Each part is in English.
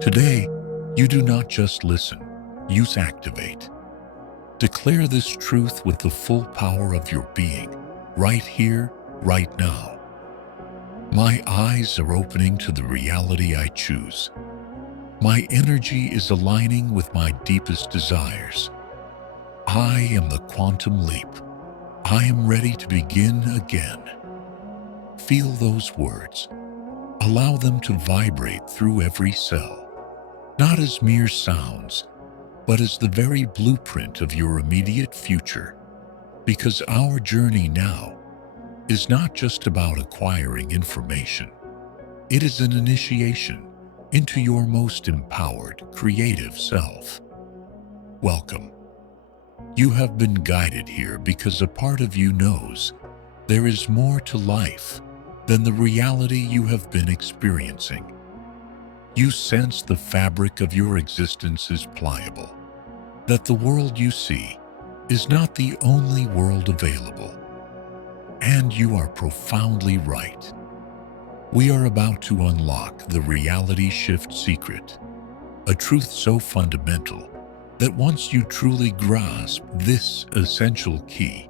Today, you do not just listen, you activate. Declare this truth with the full power of your being, right here, right now. My eyes are opening to the reality I choose. My energy is aligning with my deepest desires. I am the quantum leap. I am ready to begin again. Feel those words. Allow them to vibrate through every cell, not as mere sounds, but as the very blueprint of your immediate future. Because our journey now is not just about acquiring information. It is an initiation into your most empowered, creative self. Welcome. You have been guided here because a part of you knows there is more to life than the reality you have been experiencing. You sense the fabric of your existence is pliable, that the world you see is not the only world available. And you are profoundly right. We are about to unlock the reality shift secret, a truth so fundamental that once you truly grasp this essential key,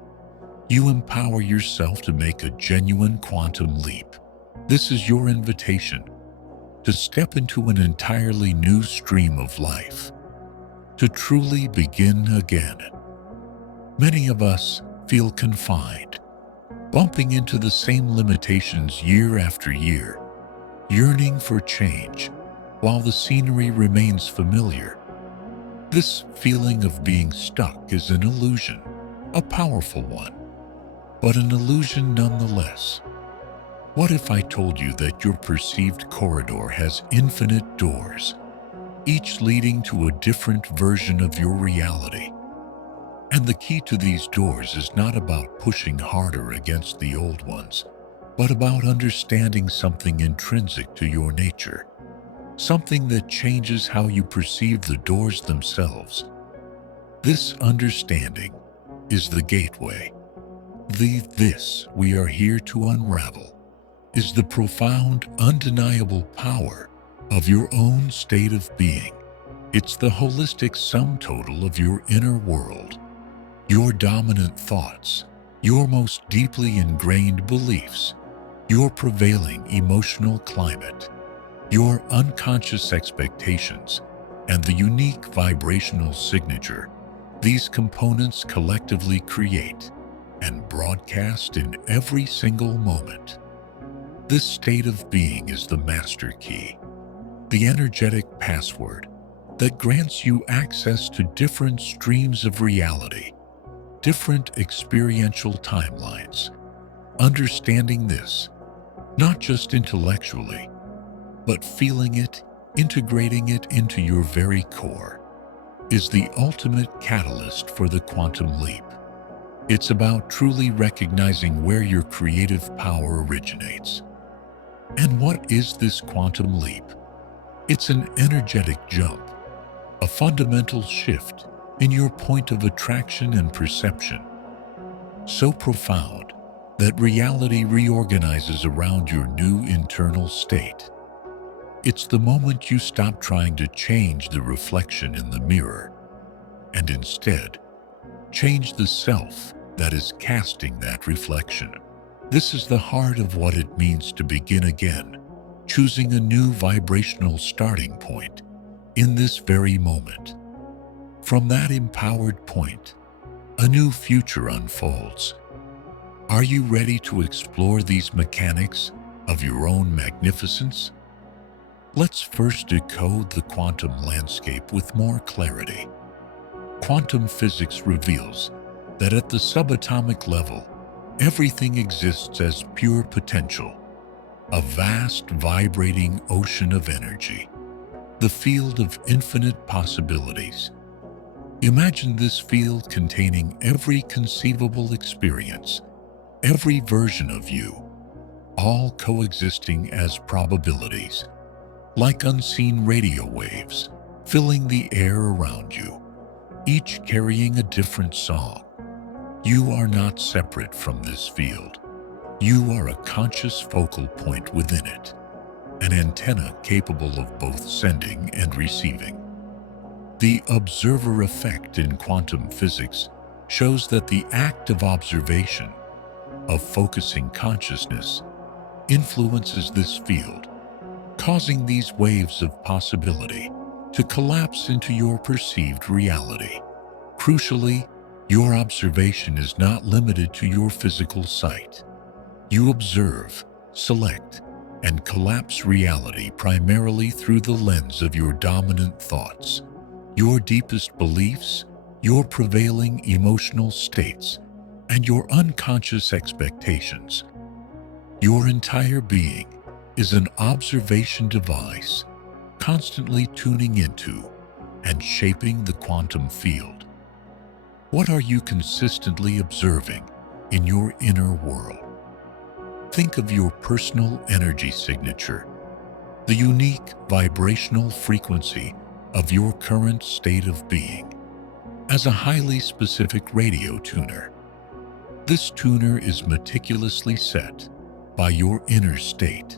you empower yourself to make a genuine quantum leap. This is your invitation to step into an entirely new stream of life, to truly begin again. Many of us feel confined, bumping into the same limitations year after year, yearning for change while the scenery remains familiar. This feeling of being stuck is an illusion, a powerful one, but an illusion nonetheless. What if I told you that your perceived corridor has infinite doors, each leading to a different version of your reality? And the key to these doors is not about pushing harder against the old ones, but about understanding something intrinsic to your nature, something that changes how you perceive the doors themselves. This understanding is the gateway. This we are here to unravel is the profound, undeniable power of your own state of being. It's the holistic sum total of your inner world, your dominant thoughts, your most deeply ingrained beliefs, your prevailing emotional climate, your unconscious expectations, and the unique vibrational signature these components collectively create and broadcast in every single moment. This state of being is the master key, the energetic password that grants you access to different streams of reality, different experiential timelines. Understanding this, not just intellectually, but feeling it, integrating it into your very core, is the ultimate catalyst for the quantum leap. It's about truly recognizing where your creative power originates. And what is this quantum leap? It's an energetic jump, a fundamental shift in your point of attraction and perception, so profound that reality reorganizes around your new internal state. It's the moment you stop trying to change the reflection in the mirror and instead change the self that is casting that reflection. This is the heart of what it means to begin again, choosing a new vibrational starting point in this very moment. From that empowered point, a new future unfolds. Are you ready to explore these mechanics of your own magnificence? Let's first decode the quantum landscape with more clarity. Quantum physics reveals that at the subatomic level, everything exists as pure potential, a vast vibrating ocean of energy, the field of infinite possibilities. Imagine this field containing every conceivable experience, every version of you, all coexisting as probabilities, like unseen radio waves, filling the air around you, each carrying a different song. You are not separate from this field. You are a conscious focal point within it. an antenna capable of both sending and receiving. The observer effect in quantum physics shows that the act of observation, of focusing consciousness, influences this field, causing these waves of possibility to collapse into your perceived reality. Crucially, your observation is not limited to your physical sight. You observe, select, and collapse reality primarily through the lens of your dominant thoughts, your deepest beliefs, your prevailing emotional states, and your unconscious expectations. Your entire being is an observation device, constantly tuning into and shaping the quantum field. What are you consistently observing in your inner world? Think of your personal energy signature, the unique vibrational frequency of your current state of being, as a highly specific radio tuner. This tuner is meticulously set by your inner state.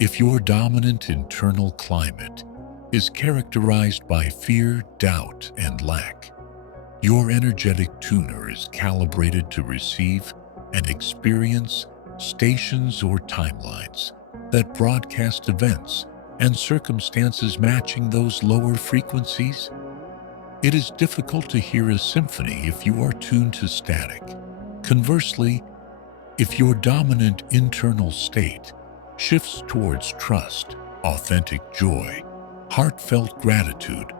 If your dominant internal climate is characterized by fear, doubt, and lack, your energetic tuner is calibrated to receive and experience stations or timelines that broadcast events and circumstances matching those lower frequencies. It is difficult to hear a symphony if you are tuned to static. Conversely, if your dominant internal state shifts towards trust, authentic joy, heartfelt gratitude,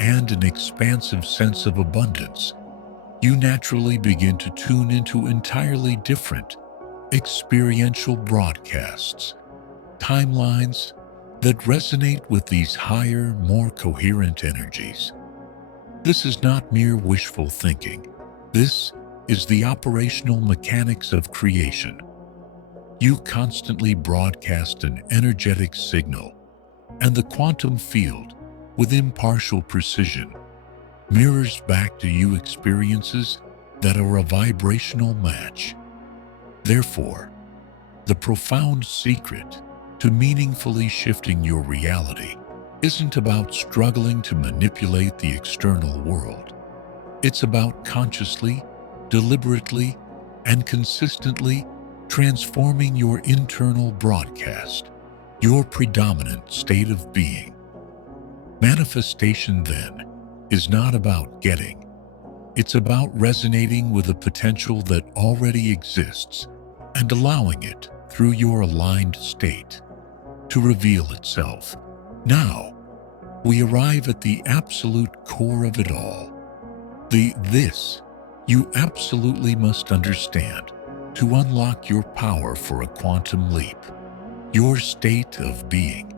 and an expansive sense of abundance, you naturally begin to tune into entirely different experiential broadcasts, timelines that resonate with these higher, more coherent energies. This is not mere wishful thinking. This is the operational mechanics of creation. You constantly broadcast an energetic signal, and the quantum field, with impartial precision, mirrors back to you experiences that are a vibrational match. Therefore, the profound secret to meaningfully shifting your reality isn't about struggling to manipulate the external world. It's about consciously, deliberately, and consistently transforming your internal broadcast, your predominant state of being. Manifestation, then, is not about getting. It's about resonating with a potential that already exists and allowing it, through your aligned state, to reveal itself. Now, we arrive at the absolute core of it all. This you absolutely must understand to unlock your power for a quantum leap. Your state of being.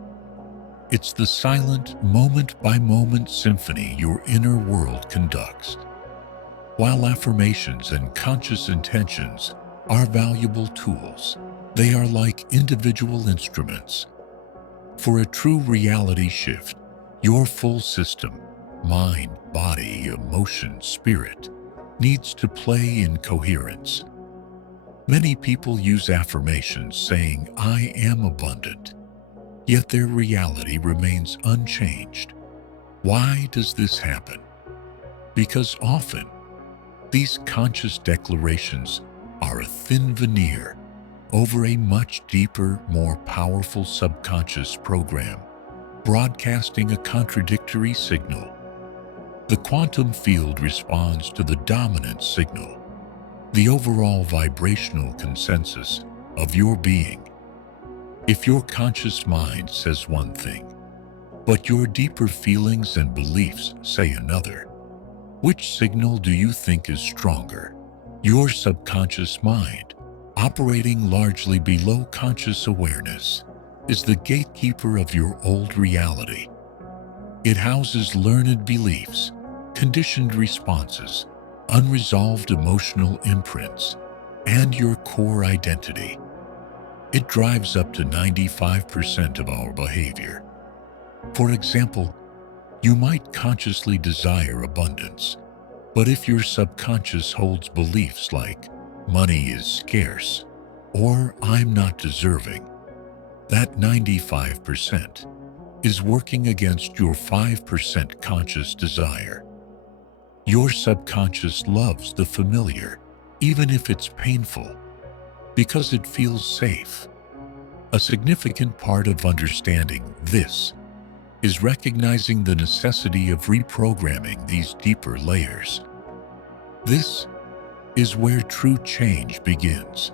It's the silent, moment-by-moment symphony your inner world conducts. While affirmations and conscious intentions are valuable tools, they are like individual instruments. For a true reality shift, your full system, mind, body, emotion, spirit, needs to play in coherence. Many people use affirmations saying, "I am abundant," yet their reality remains unchanged. Why does this happen? Because often, these conscious declarations are a thin veneer over a much deeper, more powerful subconscious program, broadcasting a contradictory signal. The quantum field responds to the dominant signal, the overall vibrational consensus of your being. If your conscious mind says one thing, but your deeper feelings and beliefs say another, which signal do you think is stronger? Your subconscious mind, operating largely below conscious awareness, is the gatekeeper of your old reality. It houses learned beliefs, conditioned responses, unresolved emotional imprints, and your core identity. It drives up to 95% of our behavior. For example, you might consciously desire abundance, but if your subconscious holds beliefs like, "money is scarce," or "I'm not deserving," That 95% is working against your 5% conscious desire. Your subconscious loves the familiar, even if it's painful, because it feels safe. A significant part of understanding this is recognizing the necessity of reprogramming these deeper layers. This is where true change begins.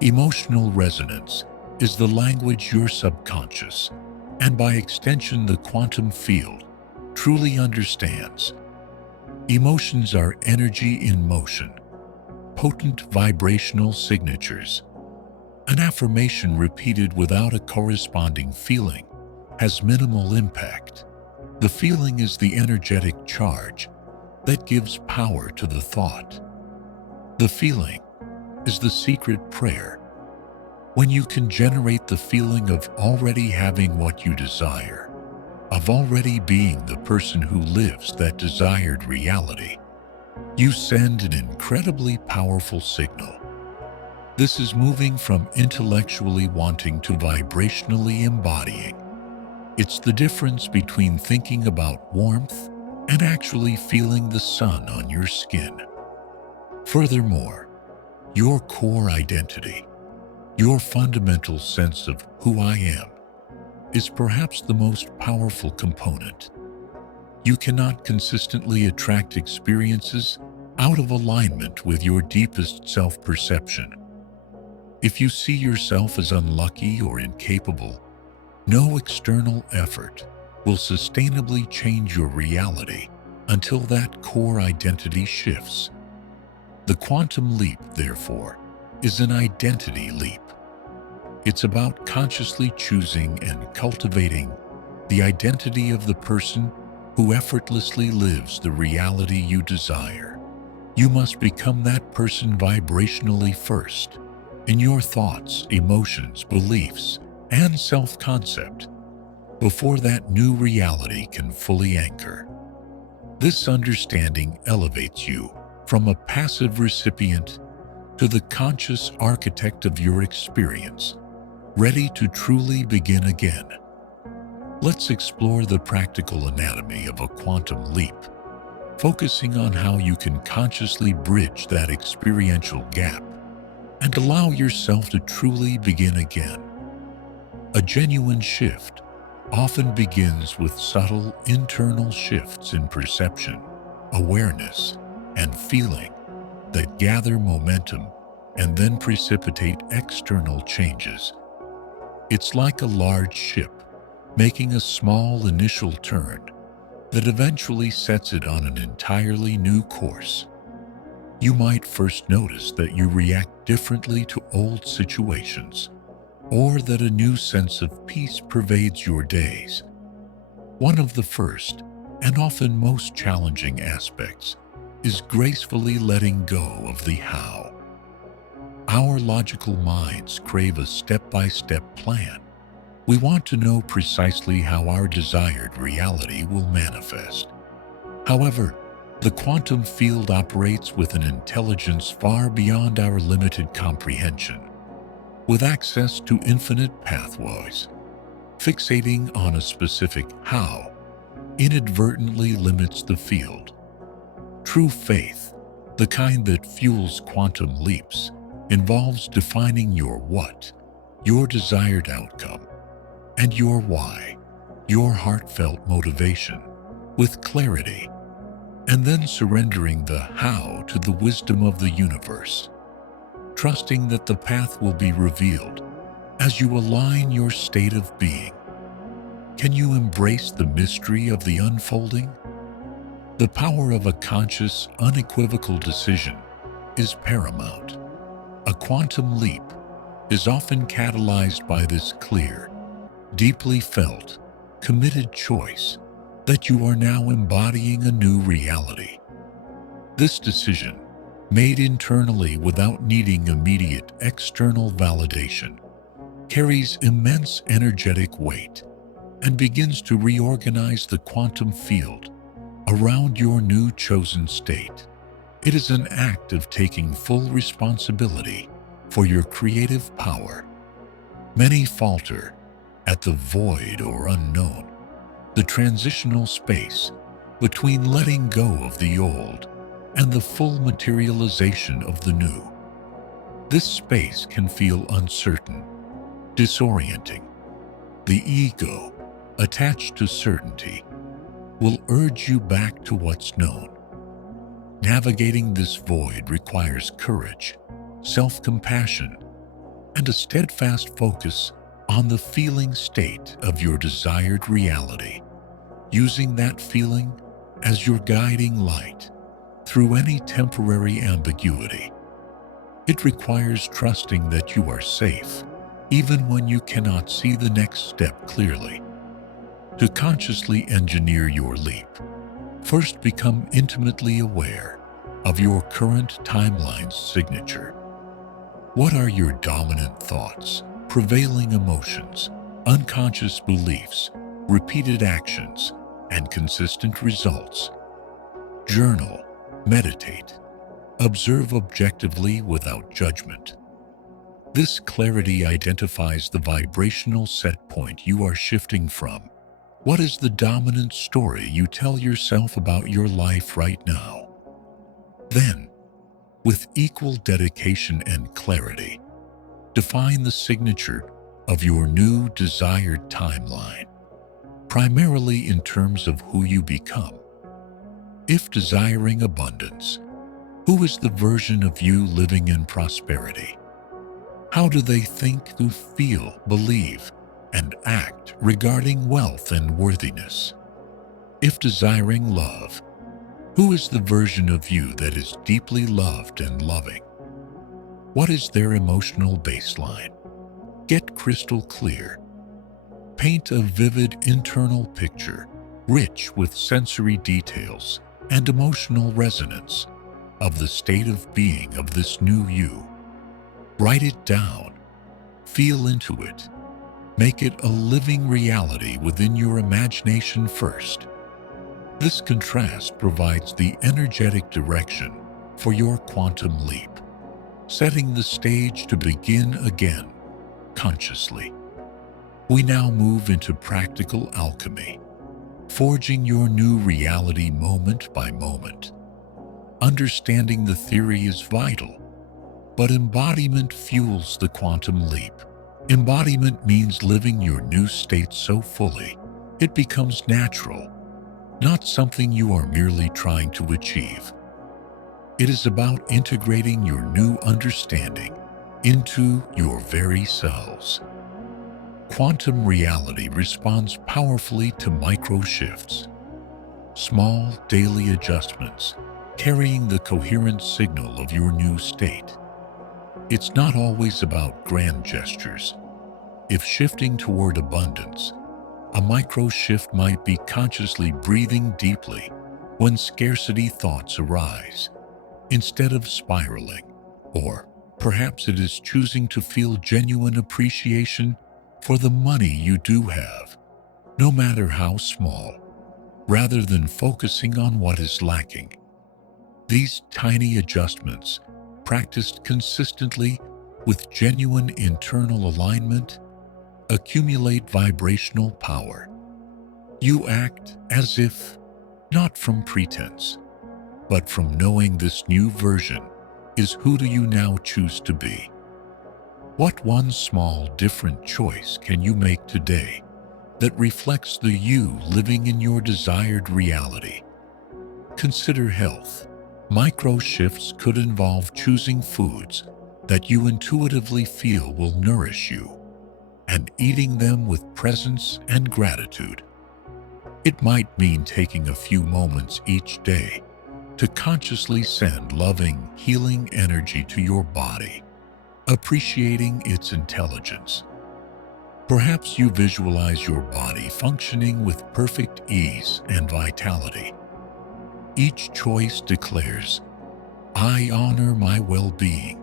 Emotional resonance is the language your subconscious, and by extension the quantum field, truly understands. Emotions are energy in motion, potent vibrational signatures. An affirmation repeated without a corresponding feeling has minimal impact. The feeling is the energetic charge that gives power to the thought. The feeling is the secret prayer. When you can generate the feeling of already having what you desire, of already being the person who lives that desired reality, you send an incredibly powerful signal. This is moving from intellectually wanting to vibrationally embodying. It's the difference between thinking about warmth and actually feeling the sun on your skin. Furthermore, your core identity, your fundamental sense of who I am, is perhaps the most powerful component. You cannot consistently attract experiences out of alignment with your deepest self-perception. If you see yourself as unlucky or incapable, no external effort will sustainably change your reality until that core identity shifts. The quantum leap, therefore, is an identity leap. It's about consciously choosing and cultivating the identity of the person who effortlessly lives the reality you desire. You must become that person vibrationally first, in your thoughts, emotions, beliefs, and self-concept, before that new reality can fully anchor. This understanding elevates you from a passive recipient to the conscious architect of your experience, ready to truly begin again. Let's explore the practical anatomy of a quantum leap, focusing on how you can consciously bridge that experiential gap and allow yourself to truly begin again. A genuine shift often begins with subtle internal shifts in perception, awareness, and feeling that gather momentum and then precipitate external changes. It's like a large ship making a small initial turn that eventually sets it on an entirely new course. You might first notice that you react differently to old situations, or that a new sense of peace pervades your days. One of the first, and often most challenging aspects, is gracefully letting go of the how. Our logical minds crave a step-by-step plan. We want to know precisely how our desired reality will manifest. However, the quantum field operates with an intelligence far beyond our limited comprehension. With access to infinite pathways, fixating on a specific how inadvertently limits the field. True faith, the kind that fuels quantum leaps, involves defining your what, your desired outcome, and your why, your heartfelt motivation, with clarity, and then surrendering the how to the wisdom of the universe, trusting that the path will be revealed as you align your state of being. Can you embrace the mystery of the unfolding? The power of a conscious, unequivocal decision is paramount. A quantum leap is often catalyzed by this clear, deeply felt, committed choice that you are now embodying a new reality. This decision, made internally without needing immediate external validation, carries immense energetic weight and begins to reorganize the quantum field around your new chosen state. It is an act of taking full responsibility for your creative power. Many falter at the void or unknown, the transitional space between letting go of the old and the full materialization of the new. This space can feel uncertain, disorienting. The ego, attached to certainty, will urge you back to what's known. Navigating this void requires courage, self-compassion, and a steadfast focus on the feeling state of your desired reality, using that feeling as your guiding light through any temporary ambiguity. It requires trusting that you are safe, even when you cannot see the next step clearly. To consciously engineer your leap, first become intimately aware of your current timeline's signature. What are your dominant thoughts, prevailing emotions, unconscious beliefs, repeated actions, and consistent results? Journal, meditate, observe objectively without judgment. This clarity identifies the vibrational set point you are shifting from. What is the dominant story you tell yourself about your life right now? Then, with equal dedication and clarity, define the signature of your new desired timeline, primarily in terms of who you become. If desiring abundance, who is the version of you living in prosperity? How do they think, feel, believe, and act regarding wealth and worthiness? If desiring love, who is the version of you that is deeply loved and loving? What is their emotional baseline? Get crystal clear. Paint a vivid internal picture, rich with sensory details and emotional resonance, of the state of being of this new you. Write it down. Feel into it. Make it a living reality within your imagination first. This contrast provides the energetic direction for your quantum leap, setting the stage to begin again, consciously. We now move into practical alchemy, forging your new reality moment by moment. Understanding the theory is vital, but embodiment fuels the quantum leap. Embodiment means living your new state so fully, it becomes natural, not something you are merely trying to achieve. It is about integrating your new understanding into your very selves. Quantum reality responds powerfully to micro shifts, small daily adjustments, carrying the coherent signal of your new state. It's not always about grand gestures. If shifting toward abundance, a micro shift might be consciously breathing deeply when scarcity thoughts arise, instead of spiraling. Or perhaps it is choosing to feel genuine appreciation for the money you do have, no matter how small, rather than focusing on what is lacking. These tiny adjustments, practiced consistently with genuine internal alignment, accumulate vibrational power. You act as if, not from pretense, but from knowing this new version is who do you now choose to be. What one small different choice can you make today that reflects the you living in your desired reality? Consider health. Micro shifts could involve choosing foods that you intuitively feel will nourish you, and eating them with presence and gratitude. It might mean taking a few moments each day to consciously send loving, healing energy to your body, appreciating its intelligence. Perhaps you visualize your body functioning with perfect ease and vitality. Each choice declares, I honor my well-being.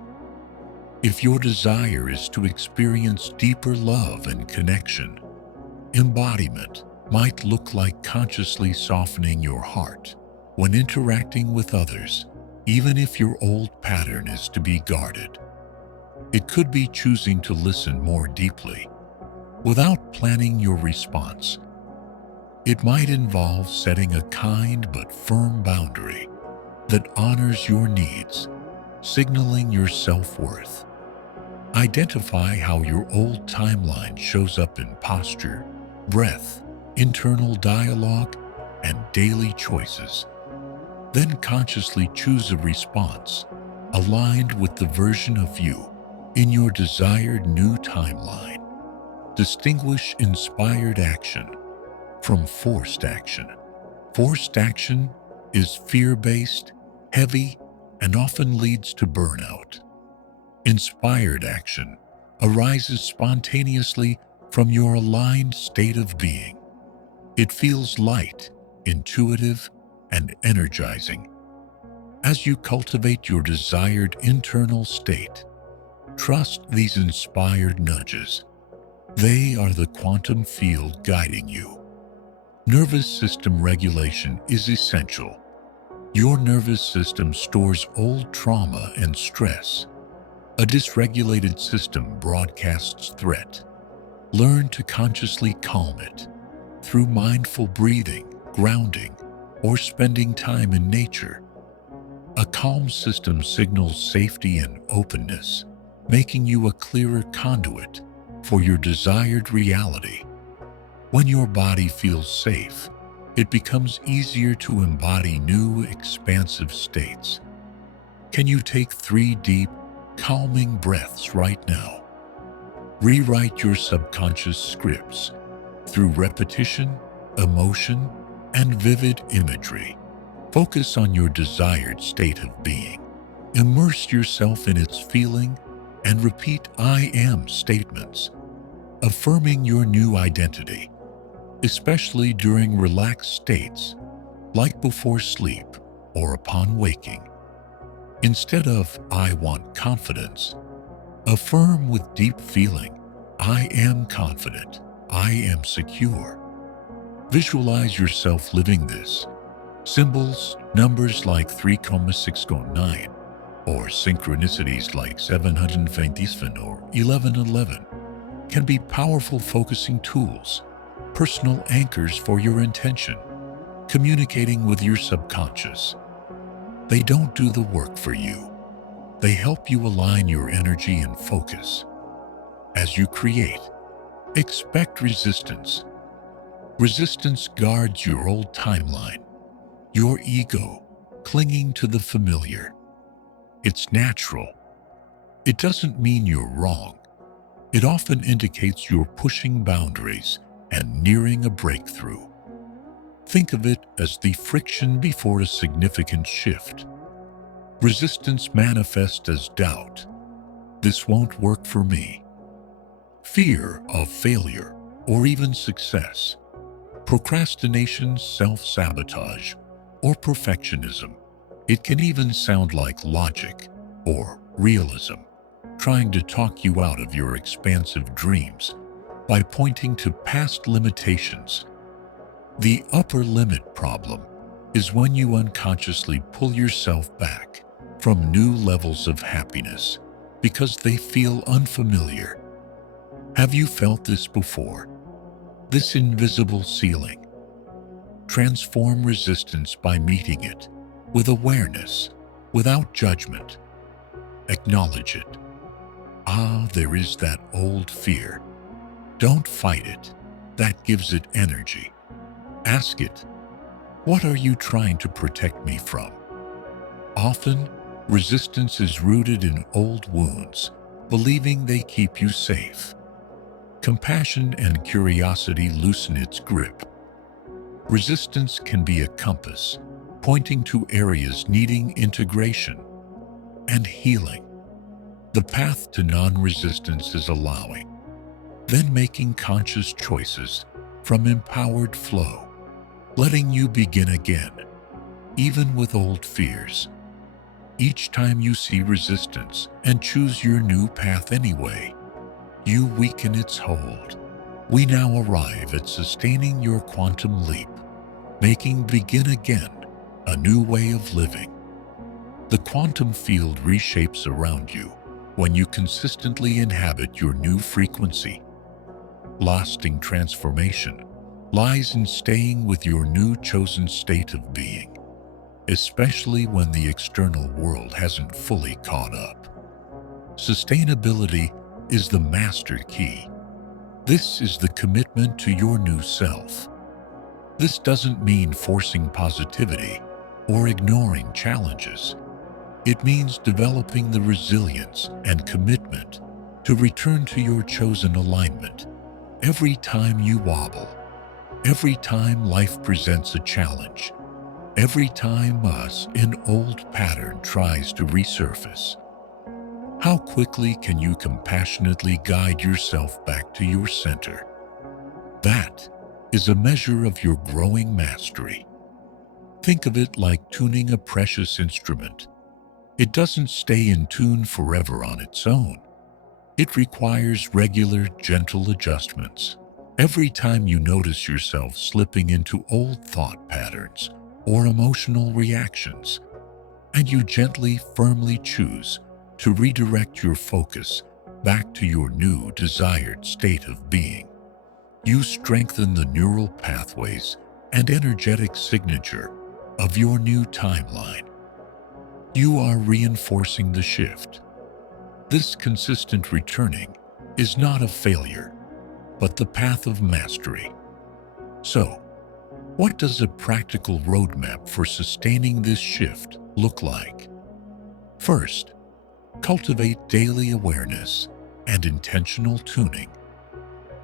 If your desire is to experience deeper love and connection, embodiment might look like consciously softening your heart when interacting with others, even if your old pattern is to be guarded. It could be choosing to listen more deeply without planning your response. It might involve setting a kind but firm boundary that honors your needs, signaling your self-worth. Identify how your old timeline shows up in posture, breath, internal dialogue, and daily choices. Then consciously choose a response aligned with the version of you in your desired new timeline. Distinguish inspired action from forced action. Forced action is fear-based, heavy, and often leads to burnout. Inspired action arises spontaneously from your aligned state of being. It feels light, intuitive, and energizing. As you cultivate your desired internal state, trust these inspired nudges. They are the quantum field guiding you. Nervous system regulation is essential. Your nervous system stores old trauma and stress. A dysregulated system broadcasts threat. Learn to consciously calm it through mindful breathing, grounding, or spending time in nature. A calm system signals safety and openness, making you a clearer conduit for your desired reality. When your body feels safe, it becomes easier to embody new, expansive states. Can you take 3 deep, calming breaths right now? Rewrite your subconscious scripts through repetition, emotion, and vivid imagery. Focus on your desired state of being. Immerse yourself in its feeling and repeat I am statements, affirming your new identity, especially during relaxed states like before sleep or upon waking. Instead of I want confidence, affirm with deep feeling, I am confident, I am secure. Visualize yourself living this. Symbols, numbers like 3,609, or synchronicities like 727 or 1111 can be powerful focusing tools, personal anchors for your intention, communicating with your subconscious. They don't do the work for you. They help you align your energy and focus. As you create, expect resistance. Resistance guards your old timeline, your ego clinging to the familiar. It's natural. It doesn't mean you're wrong. It often indicates you're pushing boundaries and nearing a breakthrough. Think of it as the friction before a significant shift. Resistance manifests as doubt. This won't work for me. Fear of failure or even success. Procrastination, self-sabotage, or perfectionism. It can even sound like logic or realism, trying to talk you out of your expansive dreams by pointing to past limitations. The upper limit problem is when you unconsciously pull yourself back from new levels of happiness because they feel unfamiliar. Have you felt this before? This invisible ceiling. Transform resistance by meeting it with awareness, without judgment. Acknowledge it. Ah, there is that old fear. Don't fight it. That gives it energy. Ask it, what are you trying to protect me from? Often, resistance is rooted in old wounds, believing they keep you safe. Compassion and curiosity loosen its grip. Resistance can be a compass, pointing to areas needing integration and healing. The path to non-resistance is allowing, then making conscious choices from empowered flow, letting you begin again, even with old fears. Each time you see resistance and choose your new path anyway, you weaken its hold. We now arrive at sustaining your quantum leap, making begin again a new way of living. The quantum field reshapes around you, when you consistently inhabit your new frequency. Lasting transformation lies in staying with your new chosen state of being, especially when the external world hasn't fully caught up. Sustainability is the master key. This is the commitment to your new self. This doesn't mean forcing positivity or ignoring challenges. It means developing the resilience and commitment to return to your chosen alignment every time you wobble, every time life presents a challenge, every time an old pattern tries to resurface. How quickly can you compassionately guide yourself back to your center? That is a measure of your growing mastery. Think of it like tuning a precious instrument. It doesn't stay in tune forever on its own. It requires regular, gentle adjustments. Every time you notice yourself slipping into old thought patterns or emotional reactions, and you gently, firmly choose to redirect your focus back to your new desired state of being, you strengthen the neural pathways and energetic signature of your new timeline. You are reinforcing the shift. This consistent returning is not a failure, but the path of mastery. So, what does a practical roadmap for sustaining this shift look like? First, cultivate daily awareness and intentional tuning.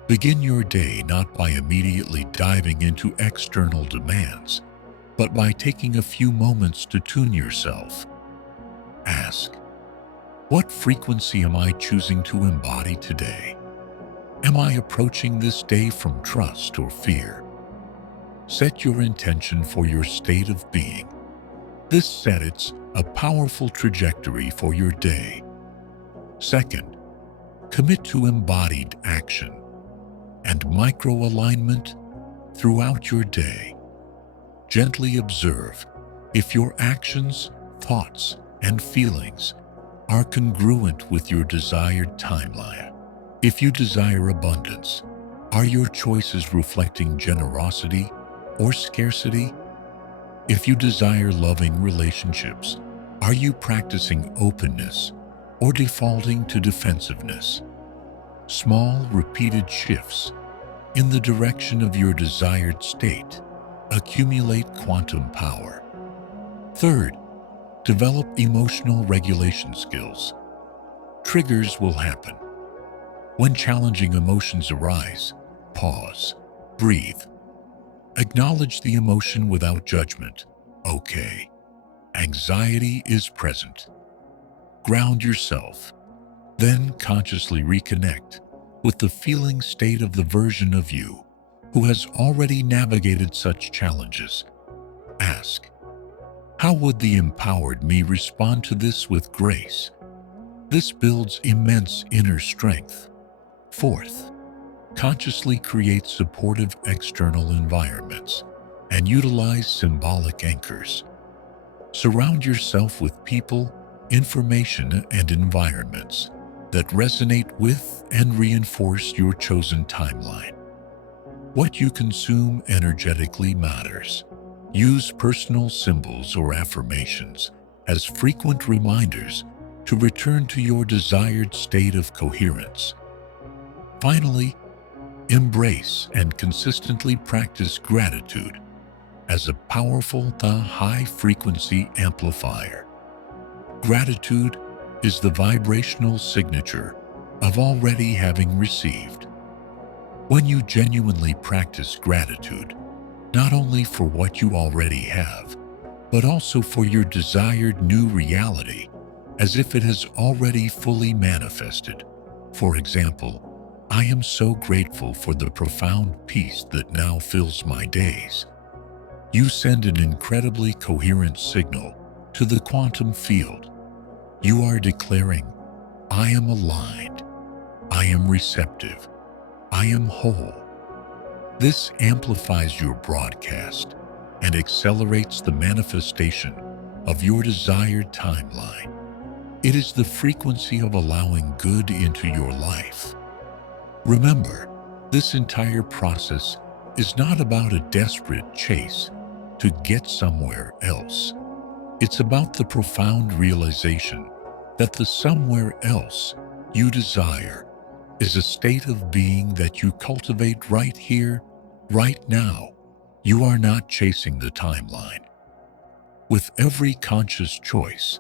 Begin your day not by immediately diving into external demands, but by taking a few moments to tune yourself. Ask, what frequency am I choosing to embody today? Am I approaching this day from trust or fear? Set your intention for your state of being. This sets a powerful trajectory for your day. Second, commit to embodied action and micro-alignment throughout your day. Gently observe if your actions, thoughts, and feelings are congruent with your desired timeline. If you desire abundance, are your choices reflecting generosity or scarcity? If you desire loving relationships, are you practicing openness or defaulting to defensiveness? Small, repeated shifts in the direction of your desired state accumulate quantum power. Third, develop emotional regulation skills. Triggers will happen. When challenging emotions arise, pause, breathe. Acknowledge the emotion without judgment. Okay, anxiety is present. Ground yourself, then consciously reconnect with the feeling state of the version of you who has already navigated such challenges. Ask, how would the empowered me respond to this with grace? This builds immense inner strength. Fourth, consciously create supportive external environments and utilize symbolic anchors. Surround yourself with people, information, and environments that resonate with and reinforce your chosen timeline. What you consume energetically matters. Use personal symbols or affirmations as frequent reminders to return to your desired state of coherence. Finally, embrace and consistently practice gratitude as a powerful, high-frequency amplifier. Gratitude is the vibrational signature of already having received. When you genuinely practice gratitude, not only for what you already have, but also for your desired new reality, as if it has already fully manifested. For example, I am so grateful for the profound peace that now fills my days. You send an incredibly coherent signal to the quantum field. You are declaring, I am aligned, I am receptive, I am whole. This amplifies your broadcast and accelerates the manifestation of your desired timeline. It is the frequency of allowing good into your life. Remember, this entire process is not about a desperate chase to get somewhere else. It's about the profound realization that the somewhere else you desire is a state of being that you cultivate right here, right now. You are not chasing the timeline. With every conscious choice,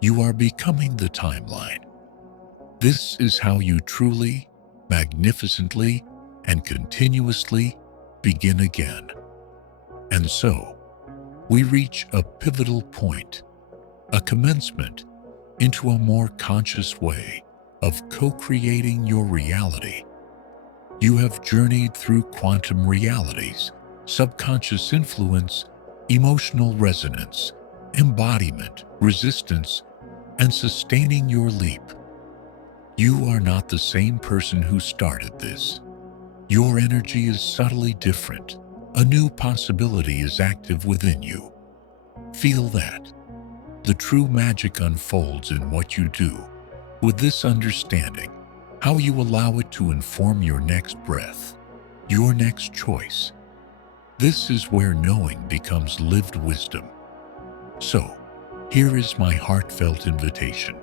you are becoming the timeline. This is how you truly, magnificently, and continuously begin again. And so, we reach a pivotal point, a commencement into a more conscious way of co-creating your reality. You have journeyed through quantum realities, subconscious influence, emotional resonance, embodiment, resistance, and sustaining your leap. You are not the same person who started this. Your energy is subtly different. A new possibility is active within you. Feel that. The true magic unfolds in what you do. With this understanding, how you allow it to inform your next breath, your next choice. This is where knowing becomes lived wisdom. So, here is my heartfelt invitation.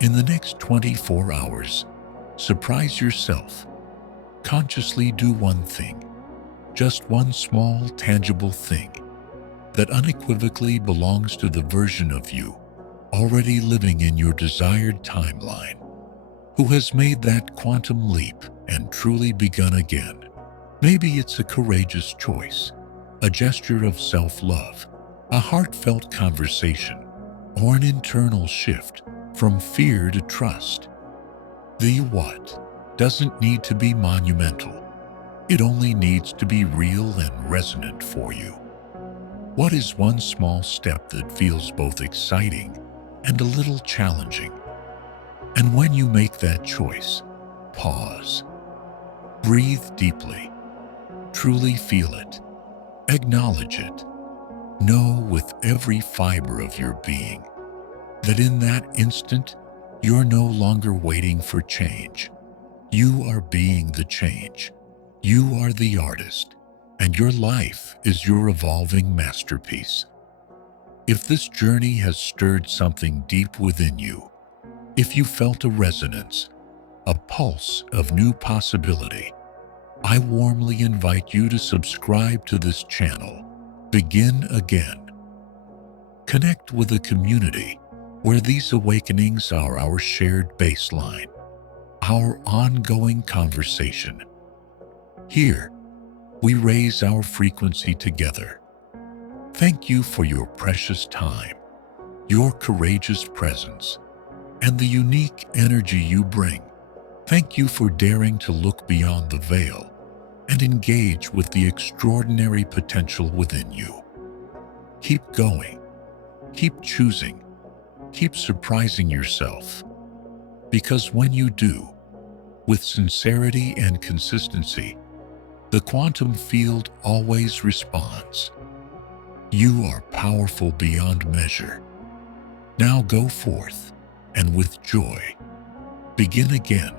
In the next 24 hours, surprise yourself. Consciously do one thing, just one small, tangible thing that unequivocally belongs to the version of you already living in your desired timeline, who has made that quantum leap and truly begun again. Maybe it's a courageous choice, a gesture of self-love, a heartfelt conversation, or an internal shift from fear to trust. The what doesn't need to be monumental. It only needs to be real and resonant for you. What is one small step that feels both exciting and a little challenging? And when you make that choice, pause. Breathe deeply. Truly feel it. Acknowledge it. Know with every fiber of your being that in that instant, you're no longer waiting for change. You are being the change. You are the artist, and your life is your evolving masterpiece. If this journey has stirred something deep within you, if you felt a resonance, a pulse of new possibility, I warmly invite you to subscribe to this channel. Begin again. Connect with a community where these awakenings are our shared baseline, our ongoing conversation. Here, we raise our frequency together. Thank you for your precious time, your courageous presence, and the unique energy you bring. Thank you for daring to look beyond the veil and engage with the extraordinary potential within you. Keep going, keep choosing, keep surprising yourself. Because when you do, with sincerity and consistency, the quantum field always responds. You are powerful beyond measure. Now go forth and with joy, begin again.